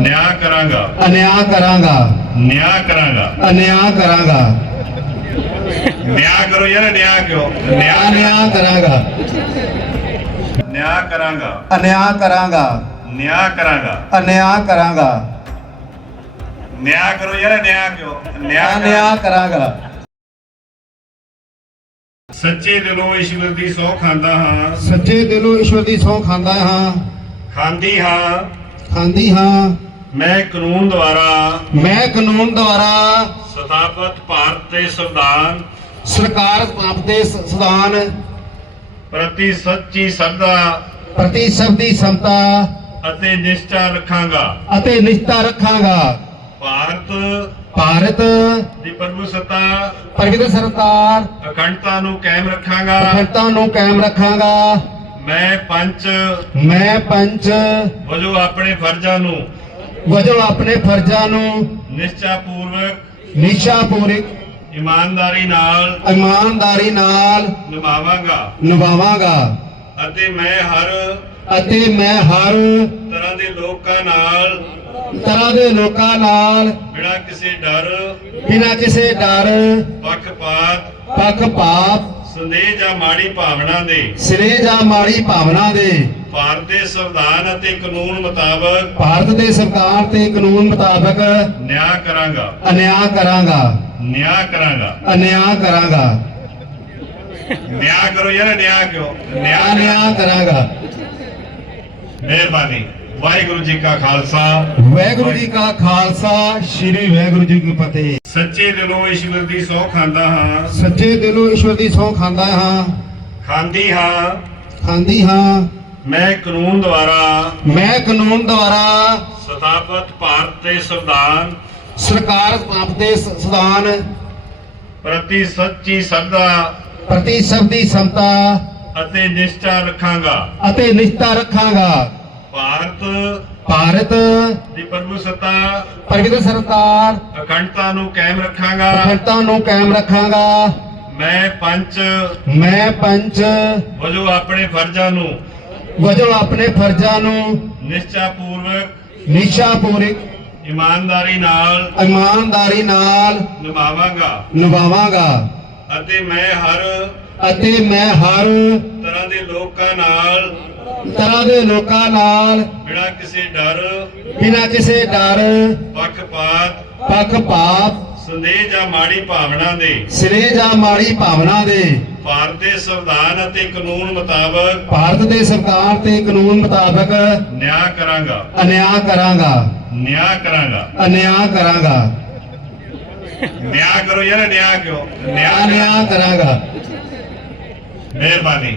ਨਿਆਂ ਕਰਾਂਗਾ ਅਨਿਆਂ ਕਰਾਂਗਾ ਨਿਆਂ ਕਰਾਂਗਾ ਅਨਿਆਂ ਕਰਾਂਗਾ ਨਿਆਂ ਕਰੋ ਯਾਰ ਨਿਆਂ ਕਿਉਂ ਨਿਆਂ ਅਨਿਆਂ ਕਰਾਂਗਾ ਨਿਆਂ ਕਰਾਂਗਾ ਅਨਿਆਂ ਕਰਾਂਗਾ ਨਿਆਂ ਕਰਾਂਗਾ ਅਨਿਆਂ ਕਰਾਂਗਾ ਨਿਆਂ ਕਰੋ ਯਾਰ ਨਿਆਂ ਕਿਉਂ ਨਿਆਂ ਅਨਿਆਂ ਕਰਾਂਗਾ ਸੱਚੇ ਦਿਲੋਂ ਈਸ਼ਵਰ ਦੀ ਸੌ ਖਾਂਦਾ ਹਾਂ ਸੱਚੇ ਦਿਲੋਂ ਈਸ਼ਵਰ ਦੀ ਸਹੁੰ ਖਾਂਦਾ ਹਾਂ ਖਾਂਦੀ ਹਾਂ ਖਾਂਦੀ ਹਾਂ ਮੈਂ ਕਾਨੂੰਨ ਦੁਆਰਾ ਮੈਂ ਕਾਨੂੰਨ ਦੁਆਰਾ ਸਥਾਪਿਤ ਭਾਰਤ ਦੇ ਸੰਵਿਧਾਨ ਸਰਕਾਰ ਆਪ ਦੇ ਸੰਵਿਧਾਨ ਪ੍ਰਤੀ ਸੱਚੀ ਸਰਦਾ ਪ੍ਰਤੀ ਸਭ ਦੀ ਸਮਤਾ ਅਤੇ ਨਿਸ਼ਠਾ ਰੱਖਾਂਗਾ। ਅਤੇ ਨਿਸ਼ਠਾ ਰੱਖਾਂਗਾ। ਭਾਰਤ ਭਾਰਤ ਦੀ ਪ੍ਰਭੂਸੱਤਾ ਪ੍ਰਗਤ ਸਰਕਾਰ ਅਖੰਡਤਾ ਨੂੰ ਕਾਇਮ ਰੱਖਾਂਗਾ। ਅਖੰਡਤਾ ਨੂੰ ਕਾਇਮ ਰੱਖਾਂਗਾ। ਮੈਂ ਪੰਚ ਮੈਂ ਪੰਚ ਵਜੋਂ ਆਪਣੇ ਫਰਜ਼ਾਂ ਨੂੰ ਵਜੋਂ ਆਪਣੇ ਫਰਜ਼ਾਂ ਨੂੰ ਨਿਸ਼ਚਾ ਪੂਰਵਕ ਨਿਸ਼ਾਪੂਰਕ ਇਮਾਨਦਾਰੀ ਨਾਲ ਇਮਾਨਦਾਰੀ ਨਾਲ ਨਿਭਾਵਾਂਗਾ। ਨਿਭਾਵਾਂਗਾ। ਅਤੇ ਮੈਂ ਹਰ ਅਤੇ ਮੈਂ ਹਰ ਤਰ੍ਹਾਂ ਦੇ ਲੋਕਾਂ ਨਾਲ ਤਰ੍ਹਾਂ ਦੇ ਲੋਕਾਂ ਨਾਲ ਬਿਨਾਂ ਕਿਸੇ ਡਰ ਬਿਨਾਂ ਕਿਸੇ ਡਰ ਪੱਖਪਾਤ ਪੱਖਪਾਤ ਸੰਦੇਹ ਜਾਂ ਮਾੜੀ ਭਾਵਨਾ ਦੇ ਸਿਰੇ ਜਾਂ ਮਾੜੀ ਭਾਵਨਾ ਦੇ ਭਾਰਤ ਦੇ ਸੰਵਿਧਾਨ ਅਤੇ ਕਾਨੂੰਨ ਮੁਤਾਬਕ ਭਾਰਤ ਦੇ ਸਰਕਾਰ ਤੇ ਕਾਨੂੰਨ ਮੁਤਾਬਕ ਨਿਆਂ ਕਰਾਂਗਾ। ਅਨਿਆਂ ਕਰਾਂਗਾ। ਨਿਆਂ ਕਰਾਂਗਾ। ਅਨਿਆਂ ਕਰਾਂਗਾ। ਨਿਆਂ ਕਰੋ ਯਾਰ ਨਿਆਂ ਕਿਉਂ? ਨਿਆਂ ਅਨਿਆਂ ਕਰਾਂਗਾ। ਮਿਹਰਬਾਨੀ। ਵਾਹਿਗੁਰੂ ਜੀ ਕਾ ਖਾਲਸਾ। ਵਾਹਿਗੁਰੂ ਜੀ ਕਾ ਖਾਲਸਾ ਸ੍ਰੀ ਵਾਹਿਗੁਰੂ ਜੀ ਕੀ ਫਤਿਹ। ਸੱਚੇ ਦਿਲੋਂ ਈਸ਼ਵਰ ਦੀ ਸੌ ਖਾਂਦਾ ਹਾਂ। ਸੱਚੇ ਦਿਲੋਂ ਈਸ਼ਵਰ ਦੀ ਸਹੁੰ ਖਾਂਦਾ ਹਾਂ। ਖਾਂਦੀ ਹਾਂ। ਖਾਂਦੀ ਹਾਂ। ਮੈਂ ਕਾਨੂੰਨ ਦੁਆਰਾ। ਮੈਂ ਕਾਨੂੰਨ ਦੁਆਰਾ। ਸਥਾਪਿਤ ਭਾਰਤ ਦੇ ਸੰਵਿਧਾਨ। ਸਰਕਾਰ ਆਪ ਦੇ ਸ- ਸੰਵਿਧਾਨ। ਪ੍ਰਤੀ ਸੱਚੀ ਸਰਦਾ ਪ੍ਰਤੀ ਸਭ ਦੀ ਸਮਤਾ ਅਤੇ ਨਿਸ਼ਠਾ ਰੱਖਾਂਗਾ। ਅਤੇ ਨਿਸ਼ਠਾ ਰੱਖਾਂਗਾ। ਭਾਰਤ ਭਾਰਤ ਦੀ ਪ੍ਰਭੂਸੱਤਾ ਪ੍ਰਗਤ ਸਰਕਾਰ। ਅਖੰਡਤਾ ਨੂੰ ਕਾਇਮ ਰੱਖਾਂਗਾ। ਅਖੰਡਤਾ ਨੂੰ ਕਾਇਮ ਰੱਖਾਂਗਾ। ਮੈਂ ਪੰਚ। ਮੈਂ ਪੰਚ। ਵਜੋਂ ਆਪਣੇ ਫਰਜ਼ਾਂ ਨੂੰ। ਵਜੋਂ ਆਪਣੇ ਫਰਜ਼ਾਂ ਨੂੰ ਨਿਸ਼ਚਾ ਪੂਰਵਕ ਨਿਸ਼ਾਪੂਰਕ ਇਮਾਨਦਾਰੀ ਨਾਲ ਇਮਾਨਦਾਰੀ ਨਾਲ ਨਿਭਾਵਾਂਗਾ। ਨਿਭਾਵਾਂਗਾ। ਅਤੇ ਮੈਂ ਹਰ ਅਤੇ ਮੈਂ ਹਰ ਦੇ ਲੋਕਾਂ ਨਾਲ। ਤਰ੍ਹਾਂ ਦੇ ਲੋਕਾਂ ਨਾਲ ਬਿਨਾਂ ਕਿਸੇ ਡਰ। ਬਿਨਾਂ ਕਿਸੇ ਡਰ। ਪੱਖਪਾਤ। ਪੱਖਪਾਤ। ਸੰਦੇਹ ਜਾਂ ਮਾੜੀ ਭਾਵਨਾ ਦੇ। ਸਿਰੇ ਜਾਂ ਮਾੜੀ ਭਾਵਨਾ ਦੇ। ਭਾਰਤ ਦੇ ਸੰਵਿਧਾਨ ਅਤੇ ਕਾਨੂੰਨ ਮੁਤਾਬਕ ਭਾਰਤ ਦੇ ਸਰਕਾਰ ਤੇ ਕਾਨੂੰਨ ਮੁਤਾਬਕ ਨਿਆਂ ਕਰਾਂਗਾ। ਅਨਿਆਂ ਕਰਾਂਗਾ। ਨਿਆਂ ਕਰਾਂਗਾ। ਅਨਿਆਂ ਕਰਾਂਗਾ। ਨਿਆਂ ਕਰੋ ਯਾਰ ਨਿਆਂ ਕਿਉਂ? ਨਿਆਂ ਅਨਿਆਂ ਕਰਾਂਗਾ। ਮਿਹਰਬਾਨੀ।